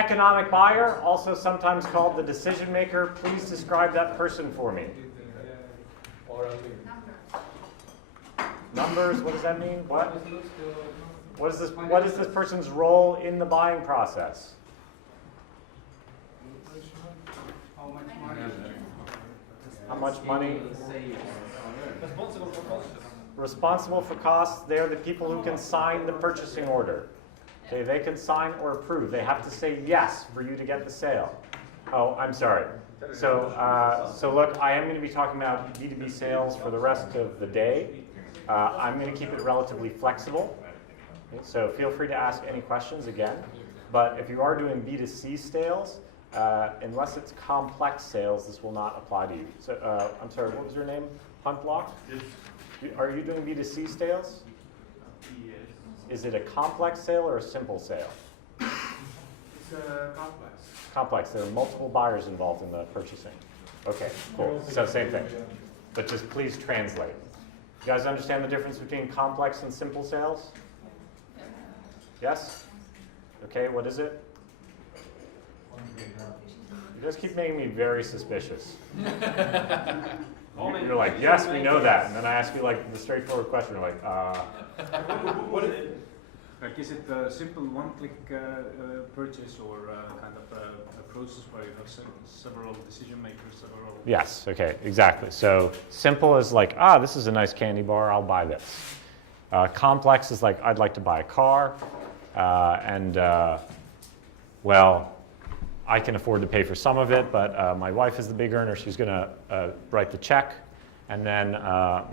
economic buyer, also sometimes called the decision maker. Please describe that person for me. Numbers, what does that mean? What? What is this person's role in the buying process? How much money? Responsible for costs. They're the people who can sign the purchasing order. Okay, they can sign or approve. They have to say yes for you to get the sale. Oh, I'm sorry. So look, I am going to be talking about B2B sales for the rest of the day. I'm going to keep it relatively flexible. Okay, so feel free to ask any questions again. But if you are doing B2C sales, unless it's complex sales, this will not apply to you. So I'm sorry, what was your name? Hunt Block? Are you doing B2C sales? Yes. Is it a complex sale or a simple sale? It's complex. Complex. There are multiple buyers involved in the purchasing. Okay, cool. So same thing. But just please translate. You guys understand the difference between complex and simple sales? Yes? Okay, what is it? You guys keep making me very suspicious. You're like, yes, we know that. And then I ask you like the straightforward question. You're like, What is it? Like, is it a simple one-click purchase or kind of a process where you have several decision makers? Yes, okay, exactly. So simple is like, this is a nice candy bar, I'll buy this. Complex is like, I'd like to buy a car, well, I can afford to pay for some of it, but my wife is the big earner. She's going to write the check. And then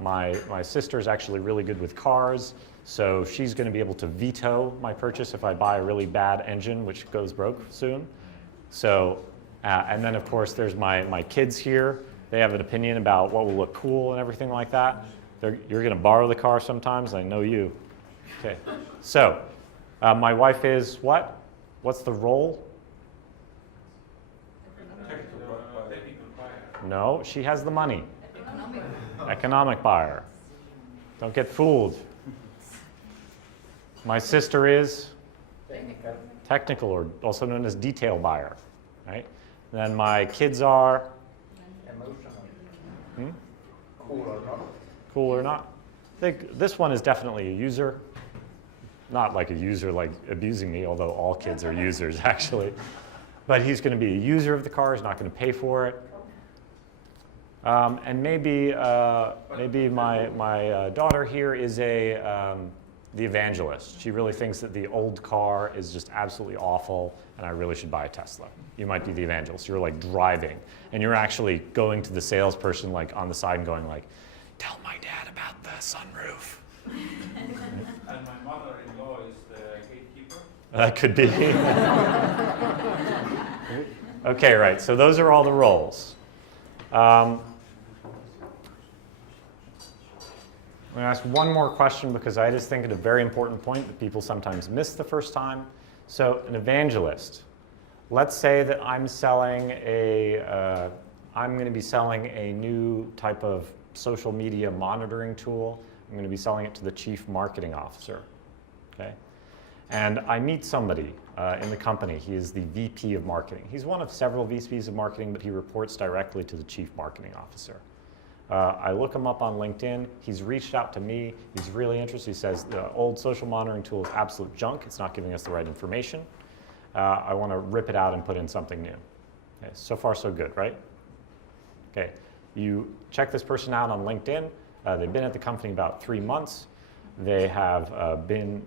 my sister is actually really good with cars, so she's going to be able to veto my purchase if I buy a really bad engine, which goes broke soon. So, and then of course there's my kids here. They have an opinion about what will look cool and everything like that. You're going to borrow the car sometimes. I know you. Okay. So, my wife is what? What's the role? No, she has the money. Economic buyer. Don't get fooled. My sister is technical, or also known as detail buyer, right? And then my kids are emotional. Cool or not? Cool or not? I think this one is definitely a user. Not like a user like abusing me, although all kids are users actually. But he's going to be a user of the car. He's not going to pay for it. And maybe my daughter here is the evangelist. She really thinks that the old car is just absolutely awful, and I really should buy a Tesla. You might be the evangelist. You're like driving, and you're actually going to the salesperson like on the side and going like, "Tell my dad about the sunroof." And my mother-in-law is the gatekeeper. That could be. Okay, right. So those are all the roles. I'm going to ask one more question because I just think it's a very important point that people sometimes miss the first time. So an evangelist. Let's say that I'm going to be selling a new type of social media monitoring tool. I'm going to be selling it to the chief marketing officer. Okay? And I meet somebody in the company. He is the VP of marketing. He's one of several VPs of marketing, but he reports directly to the chief marketing officer. I look him up on LinkedIn. He's reached out to me. He's really interested. He says the old social monitoring tool is absolute junk. It's not giving us the right information. I want to rip it out and put in something new. Okay, so far, so good, right? Okay, you check this person out on LinkedIn. They've been at the company about 3 months. They have been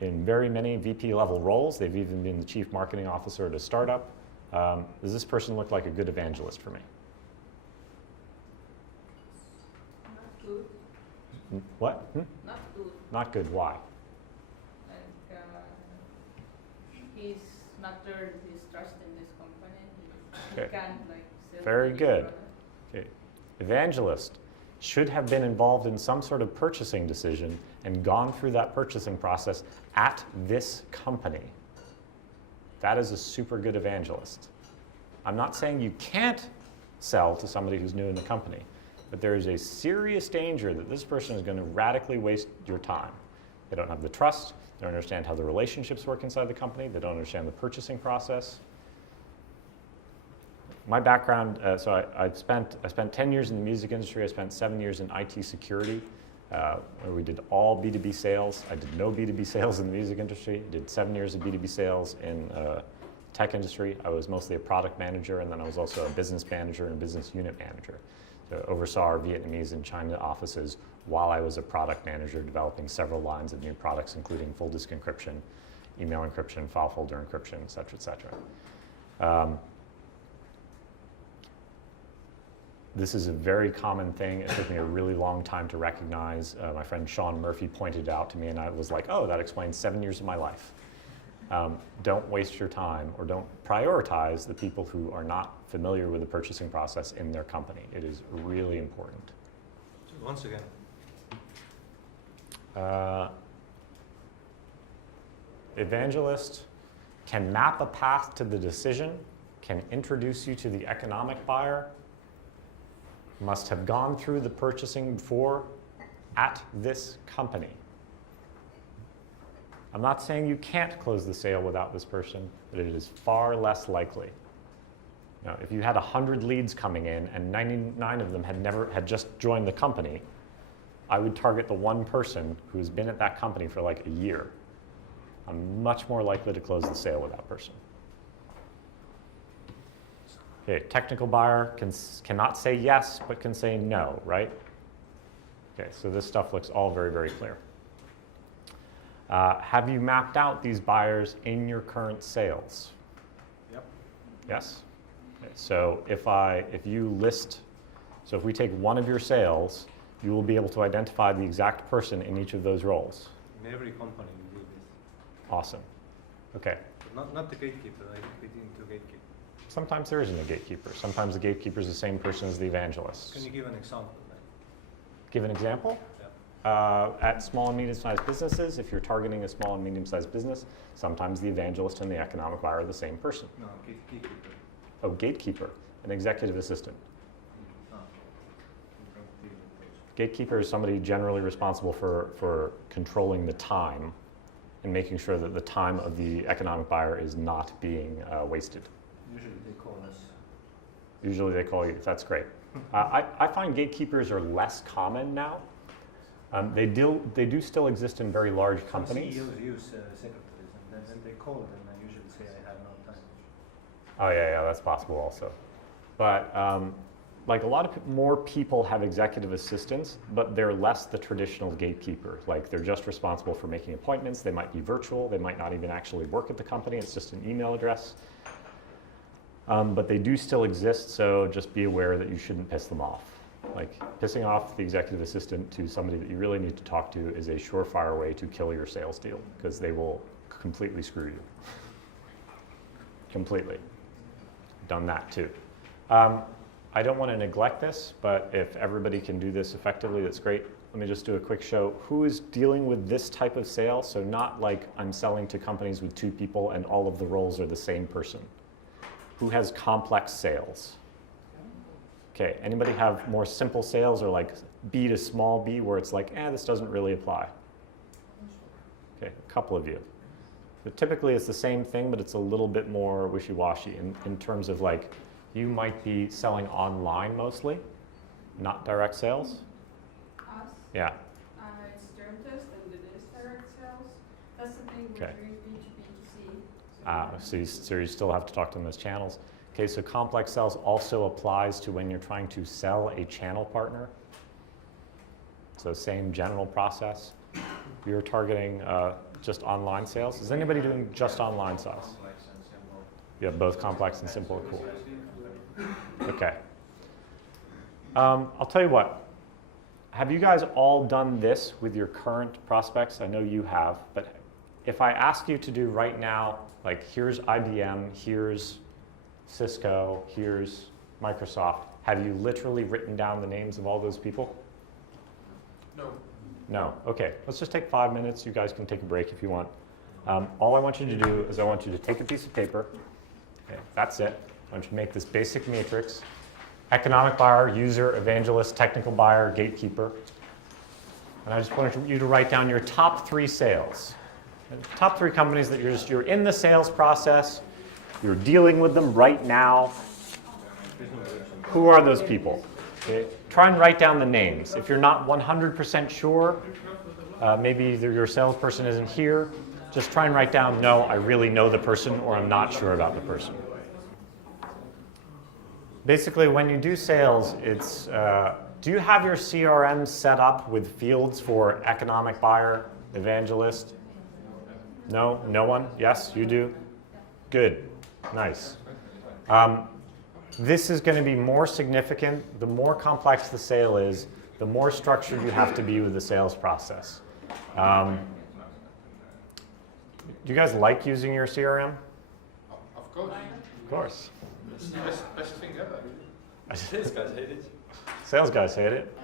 in very many VP level roles. They've even been the chief marketing officer at a startup. Does this person look like a good evangelist for me? What? Not good. Not good. Why? Like, he's not earned his trust in this company. He Okay. can't like sell Very his good. product. Okay. Evangelist should have been involved in some sort of purchasing decision and gone through that purchasing process at this company. That is a super good evangelist. I'm not saying you can't sell to somebody who's new in the company, but there is a serious danger that this person is going to radically waste your time. They don't have the trust, They don't understand how the relationships work inside the company. They don't understand the purchasing process. My background, so I spent 10 years in the music industry. I spent 7 years in IT security, where we did all B2B sales. I did no B2B sales in the music industry. I did 7 years of B2B sales in tech industry. I was mostly a product manager, and then I was also a business manager and business unit manager. So oversaw our Vietnamese and China offices while I was a product manager, developing several lines of new products, including full disk encryption, email encryption, file folder encryption, et cetera, et cetera. This is a very common thing. It took me a really long time to recognize. My friend Sean Murphy pointed it out to me, and I was like, oh, that explains 7 years of my life. Don't waste your time, or don't prioritize the people who are not familiar with the purchasing process in their company. It is really important. So once again. Evangelist can map a path to the decision, can introduce you to the economic buyer, must have gone through the purchasing before at this company. I'm not saying you can't close the sale without this person, but it is far less likely. Now, if you had 100 leads coming in and 99 of them had just joined the company, I would target the one person who's been at that company for like a year. I'm much more likely to close the sale with that person. Okay, technical buyer cannot say yes, but can say no, right? Okay, so this stuff looks all very, very clear. Have you mapped out these buyers in your current sales? Yep. Yes? Okay, so if we take one of your sales, you will be able to identify the exact person in each of those roles. In every company we do this. Awesome. Okay. But not the gatekeeper, I think we didn't do gatekeeper. Sometimes there isn't a gatekeeper. Sometimes the gatekeeper is the same person as the evangelist. Can you give an example? Give an example? Yeah. At small and medium-sized businesses, if you're targeting a small and medium-sized business, sometimes the evangelist and the economic buyer are the same person. No, gatekeeper. Oh, gatekeeper, an executive assistant. No. Gatekeeper is somebody generally responsible for controlling the time and making sure that the time of the economic buyer is not being wasted. Usually they call us. Usually they call you. That's great. I find gatekeepers are less common now. They do still exist in very large companies. Some CEOs use secretaries, and then they call them and usually say, I have no time. Oh yeah, that's possible also. But like a lot of more people have executive assistants, but they're less the traditional gatekeeper. Like they're just responsible for making appointments. They might be virtual. They might not even actually work at the company. It's just an email address. But they do still exist, so just be aware that you shouldn't piss them off. Like pissing off the executive assistant to somebody that you really need to talk to is a surefire way to kill your sales deal, because they will completely screw you. Completely. Done that too. I don't want to neglect this, but if everybody can do this effectively, that's great. Let me just do a quick show. Who is dealing with this type of sale? So not like I'm selling to companies with 2 people and all of the roles are the same person. Who has complex sales? Okay, anybody have more simple sales or like B to small b where it's like, this doesn't really apply? Okay, a couple of you. But typically it's the same thing, but it's a little bit more wishy-washy in terms of like, you might be selling online mostly, not direct sales. Us? Yeah. It's term test and it is direct sales. That's the thing with Okay. B2B2C. So you still have to talk to them as channels. Okay, so complex sales also applies to when you're trying to sell a channel partner. So same general process. You're targeting just online sales. Is anybody doing just online sales? Complex and simple. Yeah, both complex and simple are cool. Okay. I'll tell you what. Have you guys all done this with your current prospects? I know you have, but if I ask you to do right now, like here's IBM, here's Cisco, here's Microsoft, have you literally written down the names of all those people? No. No. Okay, let's just take 5 minutes. You guys can take a break if you want. All I want you to do is I want you to take a piece of paper. Okay, that's it. I want you to make this basic matrix. Economic buyer, user, evangelist, technical buyer, gatekeeper. And I just want you to write down your top 3 sales. Top 3 companies that you're in the sales process, you're dealing with them right now. Who are those people? Okay. Try and write down the names. If you're not 100% sure, maybe either your salesperson isn't here, just try and write down, no, I really know the person, or I'm not sure about the person. Basically, when you do sales, it's, do you have your CRM set up with fields for economic buyer, evangelist? No? No one? Yes, you do? Good. Nice. This is going to be more significant. The more complex the sale is, the more structured you have to be with the sales process. Do you guys like using your CRM? Of course. Of course. It's the best thing ever. Sales guys hate it. Sales guys hate it.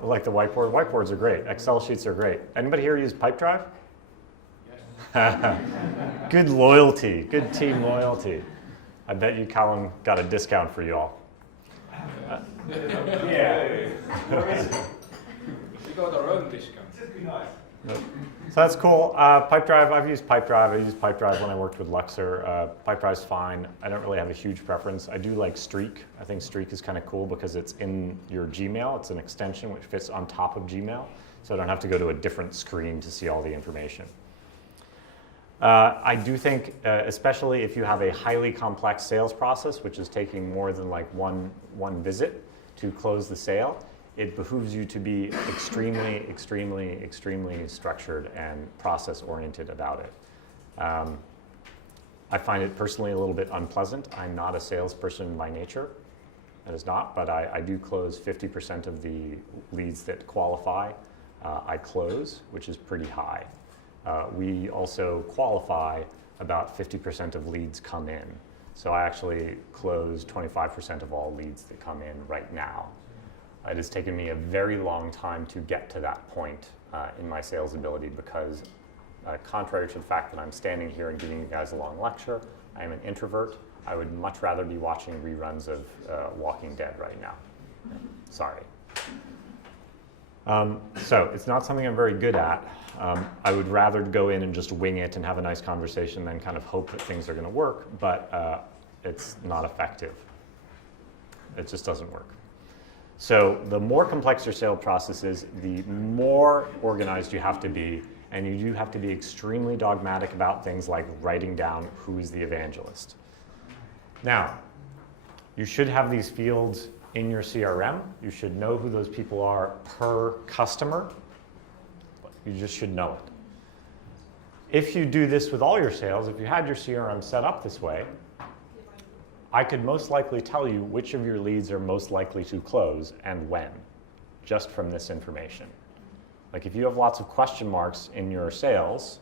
I like the whiteboard. Whiteboards are great. Excel sheets are great. Anybody here use Pipedrive? Yes. Good loyalty. Good team loyalty. I bet you Colin got a discount for you all. Yeah. We got our own discount. So that's cool. Pipedrive, I've used Pipedrive. I used Pipedrive when I worked with Luxor. Pipedrive's fine. I don't really have a huge preference. I do like Streak. I think Streak is kind of cool because it's in your Gmail. It's an extension which fits on top of Gmail. So I don't have to go to a different screen to see all the information. I do think, especially if you have a highly complex sales process, which is taking more than like one visit to close the sale, it behooves you to be extremely, extremely, extremely structured and process-oriented about it. I find it personally a little bit unpleasant. I'm not a salesperson by nature. That is not, but I do close 50% of the leads that qualify. I close, which is pretty high. We also qualify about 50% of leads come in. So I actually close 25% of all leads that come in right now. It has taken me a very long time to get to that point in my sales ability because contrary to the fact that I'm standing here and giving you guys a long lecture, I am an introvert. I would much rather be watching reruns of Walking Dead right now. Sorry. So it's not something I'm very good at. I would rather go in and just wing it and have a nice conversation than kind of hope that things are going to work, but it's not effective. It just doesn't work. So the more complex your sales process is, the more organized you have to be, and you do have to be extremely dogmatic about things like writing down who's the evangelist. Now, you should have these fields in your CRM. You should know who those people are per customer. You just should know it. If you do this with all your sales, if you had your CRM set up this way, I could most likely tell you which of your leads are most likely to close and when, just from this information. Like if you have lots of question marks in your sales,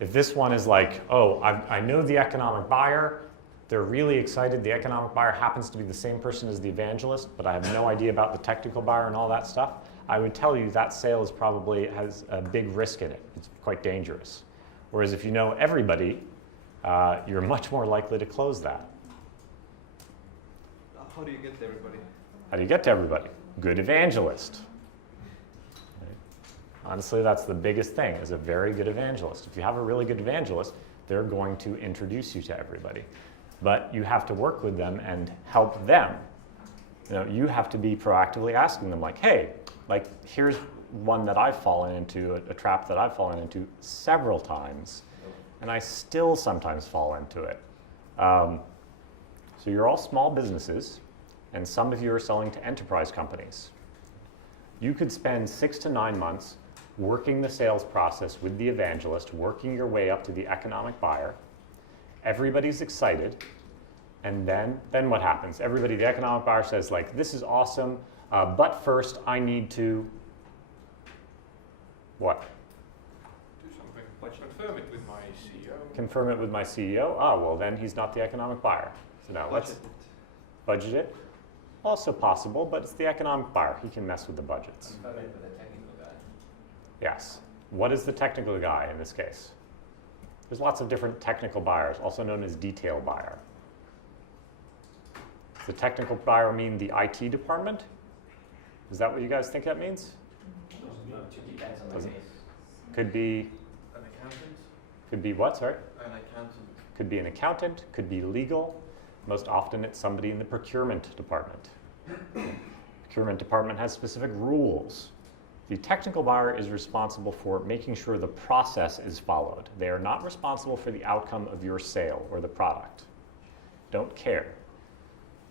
if this one is like, oh, I know the economic buyer, they're really excited, the economic buyer happens to be the same person as the evangelist, but I have no idea about the technical buyer and all that stuff, I would tell you that sale is probably has a big risk in it. It's quite dangerous. Whereas if you know everybody, you're much more likely to close that. How do you get to everybody? How do you get to everybody? Good evangelist. Okay. Honestly, that's the biggest thing, is a very good evangelist. If you have a really good evangelist, they're going to introduce you to everybody. But you have to work with them and help them. You know, you have to be proactively asking them, like, hey, like, here's one that I've fallen into, a trap that I've fallen into several times, and I still sometimes fall into it. So you're all small businesses, and some of you are selling to enterprise companies. You could spend 6 to 9 months working the sales process with the evangelist, working your way up to the economic buyer. Everybody's excited, and then what happens? The economic buyer says, like, this is awesome, but first I need to, what? Do something. Confirm it with my CEO. Confirm it with my CEO? Oh, well then he's not the economic buyer. So now let's budget it. Also possible, but it's the economic buyer. He can mess with the budgets. Confirm it with a technical guy. Yes. What is the technical guy in this case? There's lots of different technical buyers, also known as detail buyer. Does the technical buyer mean the IT department? Is that what you guys think that means? It depends on the Doesn't- case. Could be, An accountant? could be what, sorry? An accountant. Could be an accountant, could be legal. Most often it's somebody in the procurement department. Procurement department has specific rules. The technical buyer is responsible for making sure the process is followed. They are not responsible for the outcome of your sale or the product. Don't care.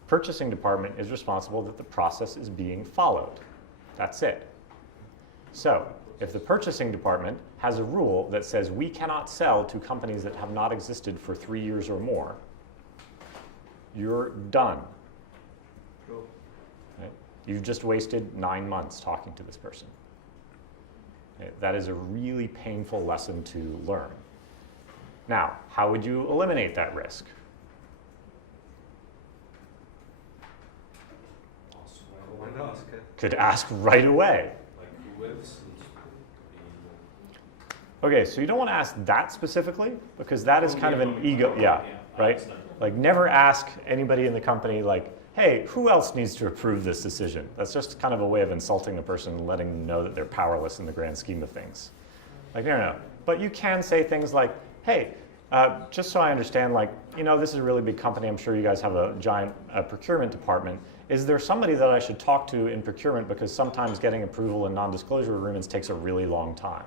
Purchasing department is responsible that the process is being followed. That's it. So, if the purchasing department has a rule that says we cannot sell to companies that have not existed for 3 years or more, you're done. Cool. Right? You've just wasted 9 months talking to this person. Okay? That is a really painful lesson to learn. Now, how would you eliminate that risk? Why not? Could ask right away. Like who else? Okay, so you don't want to ask that specifically because that is kind of an ego, yeah, right? Like never ask anybody in the company like, hey, who else needs to approve this decision? That's just kind of a way of insulting the person and letting them know that they're powerless in the grand scheme of things. Like, no. But you can say things like, hey, just so I understand, like, you know, this is a really big company. I'm sure you guys have a giant procurement department. Is there somebody that I should talk to in procurement because sometimes getting approval and non-disclosure agreements takes a really long time?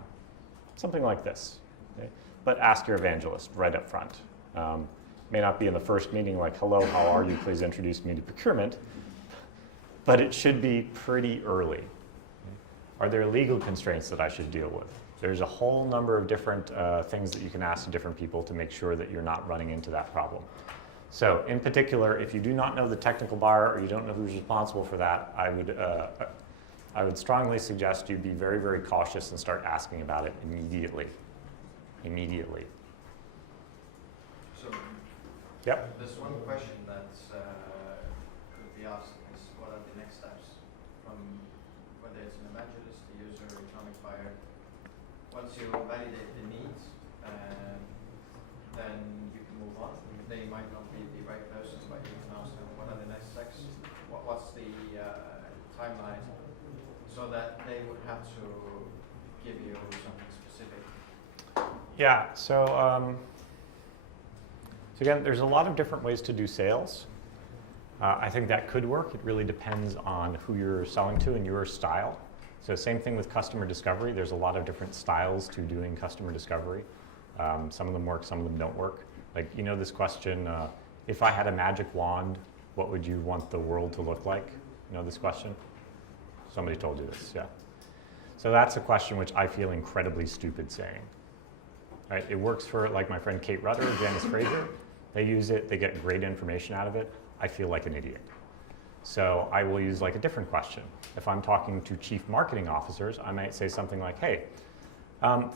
Something like this. Okay? But ask your evangelist right up front. May not be in the first meeting like, hello, how are you? Please introduce me to procurement. But it should be pretty early. Are there legal constraints that I should deal with? There's a whole number of different things that you can ask to different people to make sure that you're not running into that problem. So in particular, if you do not know the technical buyer or you don't know who's responsible for that, I would strongly suggest you be very, very cautious and start asking about it immediately. Immediately. So, Yep. there's one question that could be asked is what are the next steps from whether it's an evangelist, a user, or economic buyer. Once you validate the needs, then you can move on. They might not be the right person, but you can ask them what are the next steps, what's the timeline, so that they would have to give you something specific. Yeah, so again, there's a lot of different ways to do sales. I think that could work. It really depends on who you're selling to and your style. So same thing with customer discovery. There's a lot of different styles to doing customer discovery. Some of them work, some of them don't work. Like, you know this question, if I had a magic wand, what would you want the world to look like? You know this question? Somebody told you this, yeah. So that's a question which I feel incredibly stupid saying. Right? It works for, like, my friend Kate Rutter, Janice Fraser. They use it, they get great information out of it. I feel like an idiot. So I will use like a different question. If I'm talking to chief marketing officers, I might say something like, hey,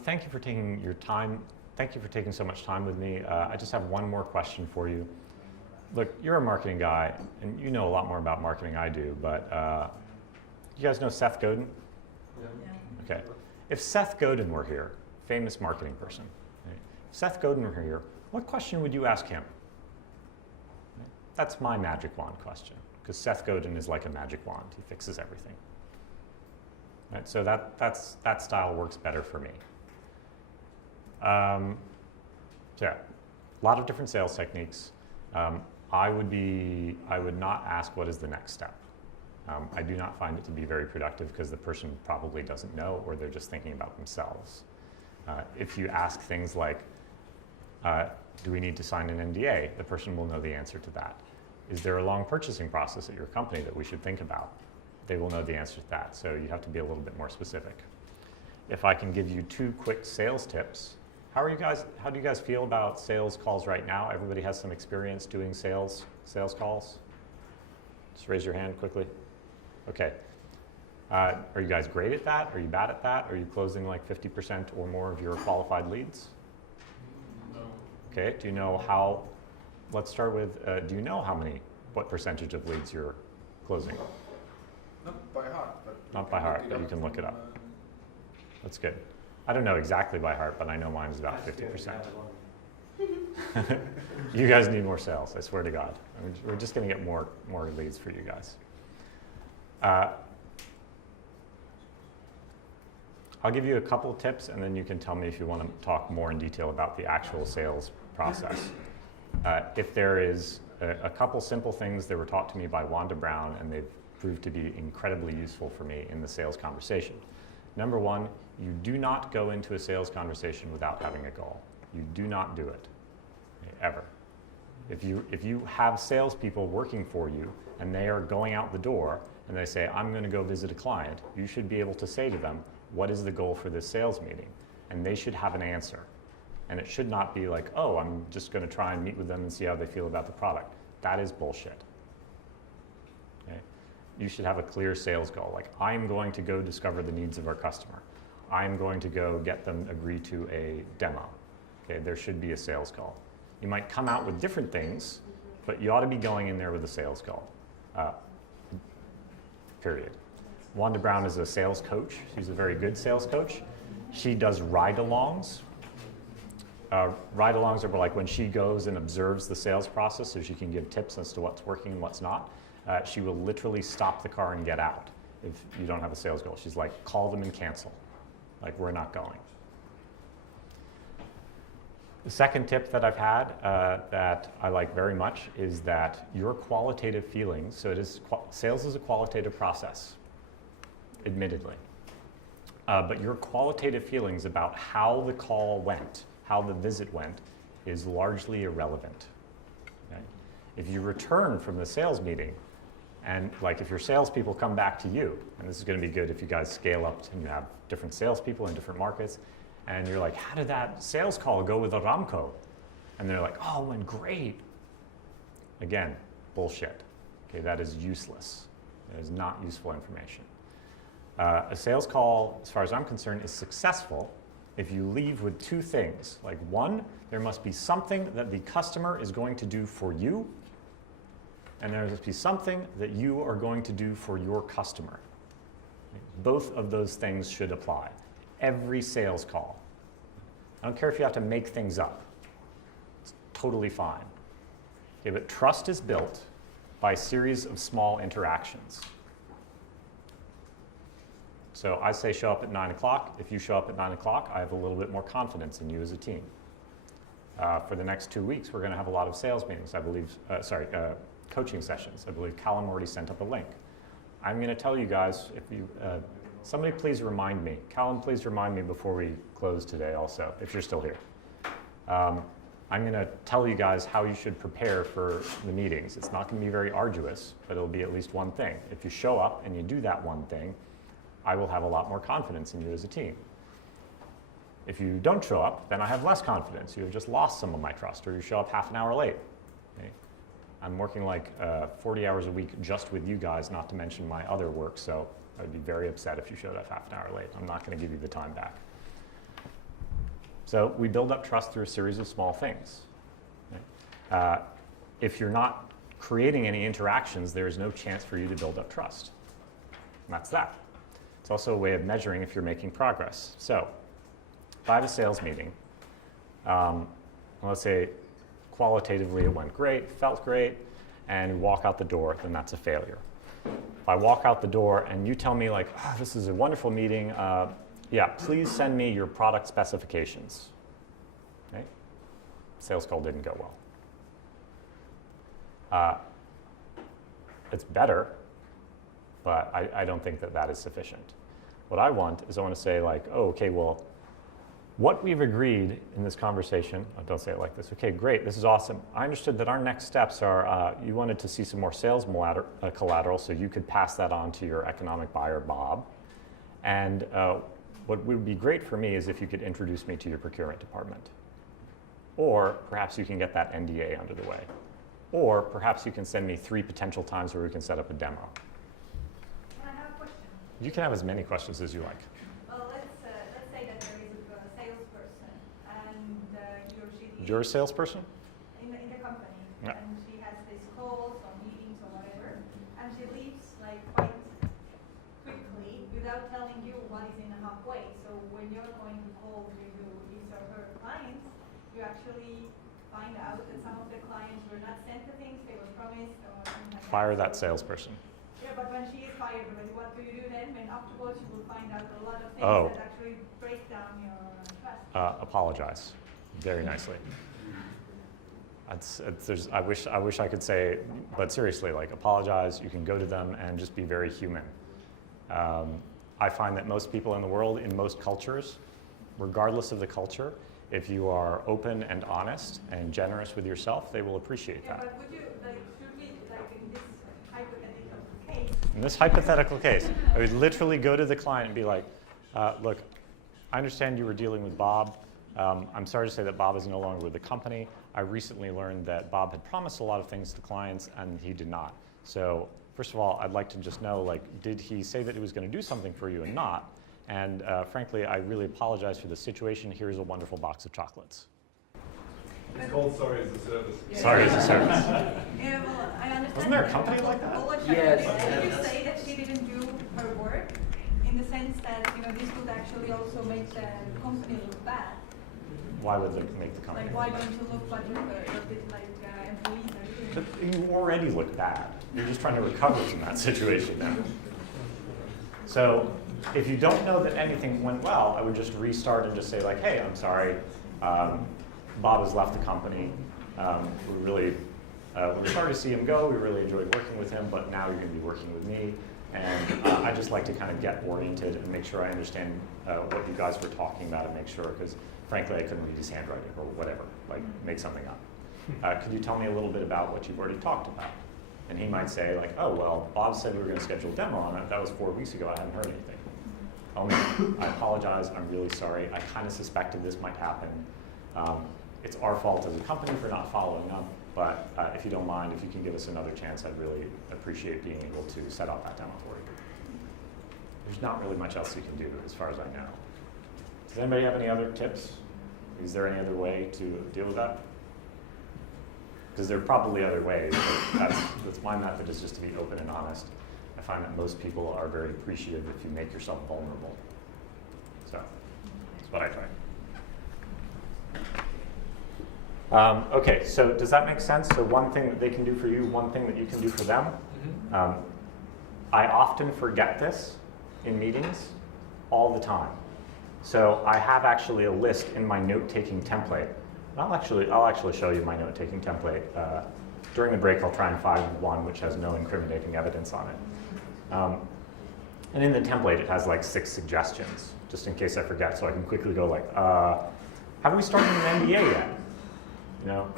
thank you for taking your time. Thank you for taking so much time with me. I just have one more question for you. Look, you're a marketing guy, and you know a lot more about marketing than I do, but you guys know Seth Godin? Yeah. Okay. If Seth Godin were here, famous marketing person, right? If Seth Godin were here, what question would you ask him? Right? That's my magic wand question, because Seth Godin is like a magic wand. He fixes everything. Right? So that style works better for me. So yeah, a lot of different sales techniques. I would not ask what is the next step. I do not find it to be very productive because the person probably doesn't know, or they're just thinking about themselves. If you ask things like, do we need to sign an NDA? The person will know the answer to that. Is there a long purchasing process at your company that we should think about? They will know the answer to that, so you have to be a little bit more specific. If I can give you 2 quick sales tips, how do you guys feel about sales calls right now? Everybody has some experience doing sales calls? Just raise your hand quickly. Okay. Are you guys great at that? Are you bad at that? Are you closing like 50% or more of your qualified leads? No. Okay, do you know how, let's start with, do you know what percentage of leads you're closing? Not by heart, but Not by heart, but you can look it up. That's good. I don't know exactly by heart, but I know mine is about 50%. You guys need more sales, I swear to God. We're just going to get more leads for you guys. I'll give you a couple of tips, and then you can tell me if you want to talk more in detail about the actual sales process. If there is a couple simple things that were taught to me by Wanda Brown, and they've proved to be incredibly useful for me in the sales conversation. Number one, you do not go into a sales conversation without having a goal. You do not do it, ever. If you have salespeople working for you and they are going out the door and they say, I'm going to go visit a client, you should be able to say to them, what is the goal for this sales meeting? And they should have an answer. And it should not be like, oh, I'm just going to try and meet with them and see how they feel about the product. That is bullshit. Okay? You should have a clear sales goal. Like, I'm going to go discover the needs of our customer. I'm going to go get them agree to a demo. Okay? There should be a sales goal. You might come out with different things, but you ought to be going in there with a sales goal. Period. Wanda Brown is a sales coach. She's a very good sales coach. She does ride-alongs. Ride-alongs are like when she goes and observes the sales process so she can give tips as to what's working and what's not. She will literally stop the car and get out if you don't have a sales goal. She's like, call them and cancel. Like, we're not going. The second tip that I've had that I like very much is that your qualitative feelings, so sales is a qualitative process, admittedly. But your qualitative feelings about how the call went, how the visit went, is largely irrelevant. Okay? If you return from the sales meeting, and like if your salespeople come back to you, and this is going to be good if you guys scale up and you have different salespeople in different markets, and you're like, how did that sales call go with Aramco? And they're like, oh, it went great. Again, bullshit. Okay, that is useless. That is not useful information. A sales call, as far as I'm concerned, is successful if you leave with two things. Like, one, there must be something that the customer is going to do for you, and there must be something that you are going to do for your customer. Both of those things should apply. Every sales call. I don't care if you have to make things up. It's totally fine. Okay, but trust is built by a series of small interactions. So I say show up at 9 o'clock. If you show up at 9 o'clock, I have a little bit more confidence in you as a team. For the next 2 weeks, we're going to have a lot of sales meetings, I believe, coaching sessions. I believe Callum already sent up a link. I'm going to tell you guys, if you, somebody please remind me. Callum, please remind me before we close today also, if you're still here. I'm going to tell you guys how you should prepare for the meetings. It's not going to be very arduous, but it'll be at least one thing. If you show up and you do that one thing, I will have a lot more confidence in you as a team. If you don't show up, then I have less confidence. You have just lost some of my trust, or you show up half an hour late. Okay? I'm working like 40 hours a week just with you guys, not to mention my other work, so I'd be very upset if you showed up half an hour late. I'm not going to give you the time back. So we build up trust through a series of small things. Okay? If you're not creating any interactions, there is no chance for you to build up trust. And that's that. It's also a way of measuring if you're making progress. So if I have a sales meeting, let's say qualitatively it went great, felt great, and we walk out the door, then that's a failure. If I walk out the door and you tell me like, oh, this is a wonderful meeting, yeah, please send me your product specifications. Okay? Sales call didn't go well. It's better, but I don't think that that is sufficient. What I want is I want to say like, oh, okay, well, what we've agreed in this conversation, oh, don't say it like this, okay, great, this is awesome. I understood that our next steps are you wanted to see some more sales collateral so you could pass that on to your economic buyer, Bob. And what would be great for me is if you could introduce me to your procurement department. Or perhaps you can get that NDA under the way. Or perhaps you can send me 3 potential times where we can set up a demo. Can I have a question? You can have as many questions as you like. Well, let's say that there is a salesperson and he or she You're a salesperson? in the company, Yeah. and she has these calls or meetings or whatever, and she leaves like quite quickly without telling you what is in the halfway. So when you're going to call to his or her clients, you actually find out that some of the clients were not sent the things they were promised or something like Fire that. that salesperson. Yeah, but when she is fired already, what do you do then? When afterwards you will find out a lot of things Oh. that actually break down your trust. Apologize very nicely. I wish I could say, but seriously, like apologize. You can go to them and just be very human. I find that most people in the world, in most cultures, regardless of the culture, if you are open and honest and generous with yourself, they will appreciate Yeah, that. but would you, like, should we, like in this hypothetical case, In this hypothetical case, I would literally go to the client and be like, look, I understand you were dealing with Bob. I'm sorry to say that Bob is no longer with the company. I recently learned that Bob had promised a lot of things to clients and he did not. So first of all, I'd like to just know, like, did he say that he was going to do something for you and not? And frankly, I really apologize for the situation. Here's a wonderful box of chocolates. It's called Sorry as a Service. Sorry as a service. yeah, well, I understand. Wasn't there a company like that? Yes. Did you say that she didn't do her work in the sense that, you know, this would actually also make the company look bad? Why would they make the company? Like, why don't you look what you did, like, employees are doing? But you already look bad. You're just trying to recover from that situation now. So if you don't know that anything went well, I would just restart and just say like, hey, I'm sorry. Bob has left the company. We're sorry to see him go. We really enjoyed working with him, but now you're going to be working with me. And I'd just like to kind of get oriented and make sure I understand what you guys were talking about and make sure, because frankly, I couldn't read his handwriting or whatever, like make something up. Could you tell me a little bit about what you've already talked about? And he might say like, oh, well, Bob said we were going to schedule a demo on it. That was 4 weeks ago. I haven't heard anything. Oh, no, I apologize. I'm really sorry. I kind of suspected this might happen. It's our fault as a company for not following up. But if you don't mind, if you can give us another chance, I'd really appreciate being able to set up that demo for you. There's not really much else you can do as far as I know. Does anybody have any other tips? Is there any other way to deal with that? Because there are probably other ways, but that's my method, is just to be open and honest. I find that most people are very appreciative if you make yourself vulnerable. So that's what I try. Okay, so does that make sense? So one thing that they can do for you, one thing that you can do for them. I often forget this in meetings all the time. So I have actually a list in my note-taking template. I'll actually show you my note-taking template. During the break, I'll try and find one which has no incriminating evidence on it. And in the template, it has like 6 suggestions, just in case I forget, so I can quickly go like, have we started an NDA yet? You know,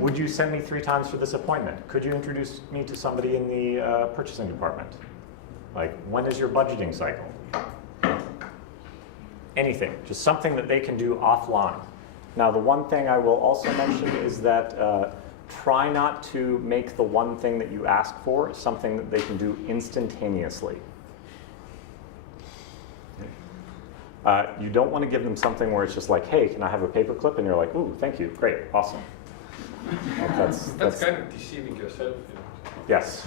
would you send me 3 times for this appointment? Could you introduce me to somebody in the purchasing department? Like, when is your budgeting cycle? Anything, just something that they can do offline. Now, the one thing I will also mention is that try not to make the one thing that you ask for something that they can do instantaneously. You don't want to give them something where it's just like, hey, can I have a paperclip? And you're like, ooh, thank you, great, awesome. That's kind of deceiving yourself. You know? Yes.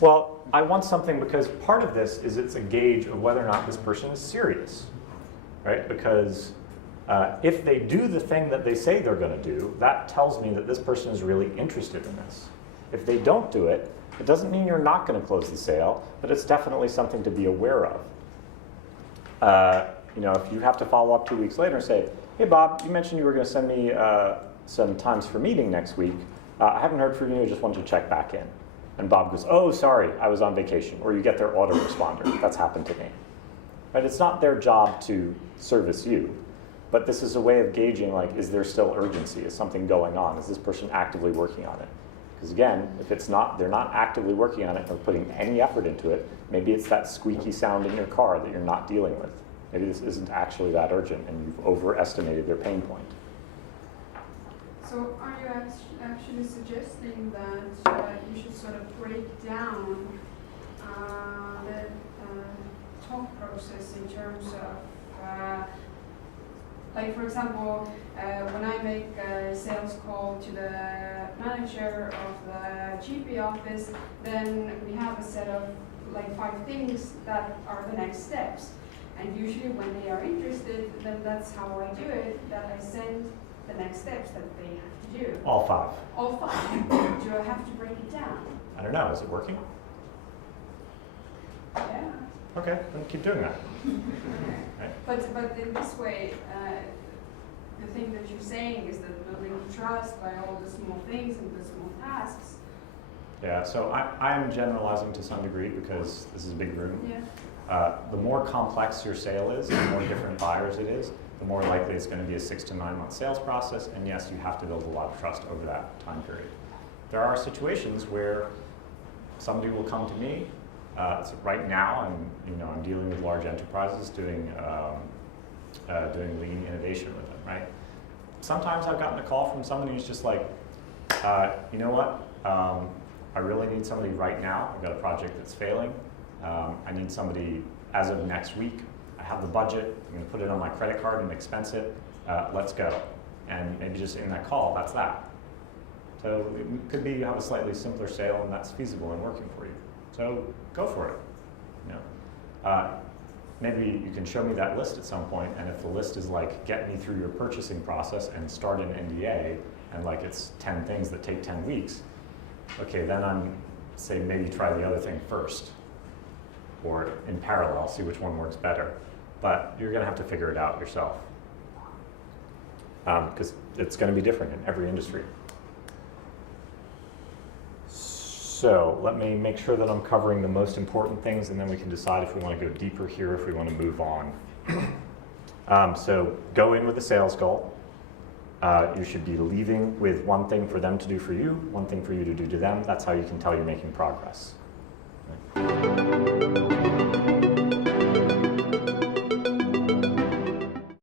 Well, I want something because part of this is it's a gauge of whether or not this person is serious, right? Because if they do the thing that they say they're going to do, that tells me that this person is really interested in this. If they don't do it, it doesn't mean you're not going to close the sale, but it's definitely something to be aware of. You know, if you have to follow up 2 weeks later and say, hey, Bob, you mentioned you were going to send me some times for meeting next week. I haven't heard from you. I just wanted to check back in. And Bob goes, oh, sorry, I was on vacation. Or you get their autoresponder. That's happened to me. Right? It's not their job to service you. But this is a way of gauging, like, is there still urgency? Is something going on? Is this person actively working on it? Because again, if it's not, they're not actively working on it or putting any effort into it, maybe it's that squeaky sound in your car that you're not dealing with. Maybe this isn't actually that urgent and you've overestimated their pain point. So are you actually suggesting that you should sort of break down the talk process in terms of like, for example, when I make a sales call to the manager of the GP office, then we have a set of like 5 things that are the next steps. And usually when they are interested, then that's how I do it, that I send the next steps that they have to do. All 5. All 5. Do I have to break it down? I don't know, is it working? Okay, then keep doing that. Right? But in this way, the thing that you're saying is that building trust by all the small things and the small tasks. Yeah, so I'm generalizing to some degree because this is a big room. Yeah. The more complex your sale is, the more different buyers it is, the more likely it's going to be a 6 to 9 month sales process, and yes, you have to build a lot of trust over that time period. There are situations where somebody will come to me. So right now, I'm dealing with large enterprises doing lean innovation with them, right? Sometimes I've gotten a call from somebody who's just like, you know what? I really need somebody right now. I've got a project that's failing. I need somebody as of next week. I have the budget. I'm going to put it on my credit card and expense it. Let's go. And maybe just in that call, that's that. So it could be you have a slightly simpler sale and that's feasible and working for you. So go for it. You know, maybe you can show me that list at some point, and if the list is like, get me through your purchasing process and start an NDA, and like it's 10 things that take 10 weeks, okay, then I'm say maybe try the other thing first, or in parallel, see which one works better. But you're gonna have to figure it out yourself, because it's gonna be different in every industry. So let me make sure that I'm covering the most important things, and then we can decide if we want to go deeper here, if we want to move on. So go in with a sales goal. You should be leaving with one thing for them to do for you, one thing for you to do to them. That's how you can tell you're making progress. Right?